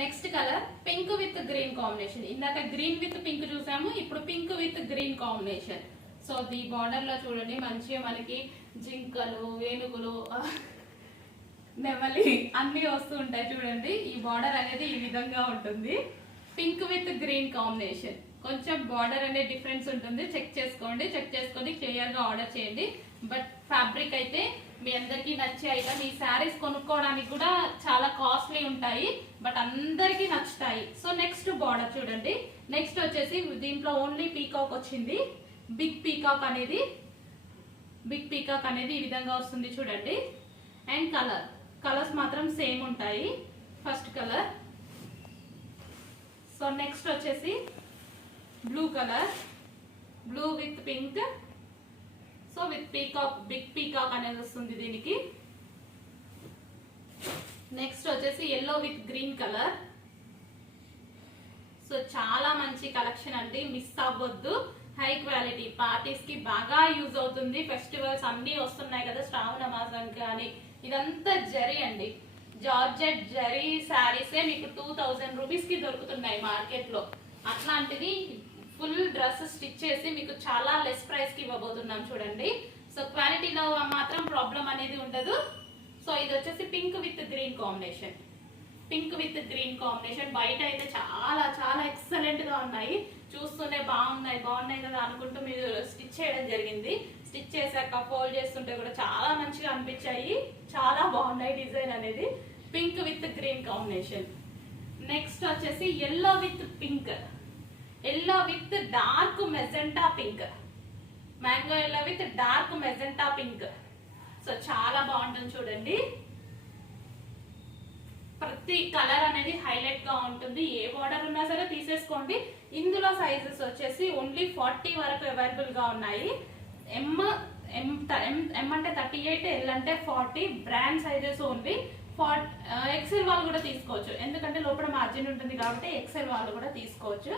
Next colour pink with green combination. ఇందాక green with pink చూసాము, ఇప్పుడు pink with green combination. So ఈ border లో చూడండి మంచిగా మనకి జింకలు, ఏనుగులు, నెమలి అన్ని వస్తూ ఉంటాయి చూడండి. ఈ బార్డర్ అనేది ఈ విధంగా ఉంటుంది. Pink with green combination. కొంచెం బార్డర్ అనేది డిఫరెన్స్ ఉంటుంది, చెక్ చేసుకొని క్లియర్ గా ఆర్డర్ చేయండి. బట్ ఫ్యాబ్రిక్ అయితే మీ అందరికి నచ్చే ఐటమ్. ఈ శారీస్ కొనుక్కోవడానికి కూడా చాలా కాస్ట్లీ ఉంటాయి, బట్ అందరికి నచ్చుతాయి. సో నెక్స్ట్ బార్డర్ చూడండి. నెక్స్ట్ వచ్చేసి దీంట్లో ఓన్లీ పీకాక్ వచ్చింది. బిగ్ పీకాక్ అనేది ఈ విధంగా వస్తుంది చూడండి. అండ్ కలర్స్ మాత్రం సేమ్ ఉంటాయి. First colour. సో నెక్స్ట్ వచ్చేసి blue colour, blue with pink. So with peacock, big peacock అనేది వస్తుంది దీనికి. నెక్స్ట్ వచ్చేసి yellow with green colour. So చాలా మంచి కలెక్షన్ అండి, మిస్ అవ్వద్దు. హై క్వాలిటీ, పార్టీస్ కి బాగా యూజ్ అవుతుంది. ఫెస్టివల్స్ అన్ని వస్తున్నాయి కదా, శ్రావణ మాసం కానీ. ఇదంతా జరీ అండి, జార్జెట్ జరీ శారీసే మీకు 2000 రూపీస్ కి దొరుకుతున్నాయి మార్కెట్ లో. అట్లాంటిది ఫుల్ డ్రెస్ స్టిచ్ చేసి మీకు చాలా లెస్ ప్రైస్ కి ఇవ్వబోతున్నాం చూడండి. సో క్వాలిటీలో మాత్రం ప్రాబ్లం అనేది ఉండదు. సో ఇది వచ్చేసి పింక్ విత్ గ్రీన్ కాంబినేషన్. బయట అయితే చాలా చాలా ఎక్సలెంట్ గా ఉన్నాయి. చూస్తూనే బాగున్నాయి కదా అనుకుంటూ మీరు స్టిచ్ చేయడం జరిగింది. స్టిచ్ చేశాక ఫోల్డ్ చేస్తుంటే కూడా చాలా మంచిగా అనిపించాయి. చాలా బాగున్నాయి డిజైన్ అనేది. Pink with green combination. Next వచ్చేసి yellow with pink, yellow with dark magenta pink, mango yellow with dark magenta pink. So చాలా బాగుంటుంది చూడండి. ప్రతి కలర్ అనేది హైలైట్ గా ఉంటుంది. ఏ బార్డర్ ఉన్నా సరే తీసేసుకోండి. ఇందులో సైజెస్ వచ్చేసి ఓన్లీ 40 వరకు అవైలబుల్ గా ఉన్నాయి. ఎం అంటే 38, ఎల్ అంటే 40. Brand sizes only. ఎక్సెల్ వాళ్ళు కూడా తీసుకోవచ్చు, ఎందుకంటే లోపల మార్జిన్ ఉంటుంది కాబట్టి ఎక్సెల్ వాళ్ళు కూడా తీసుకోవచ్చు.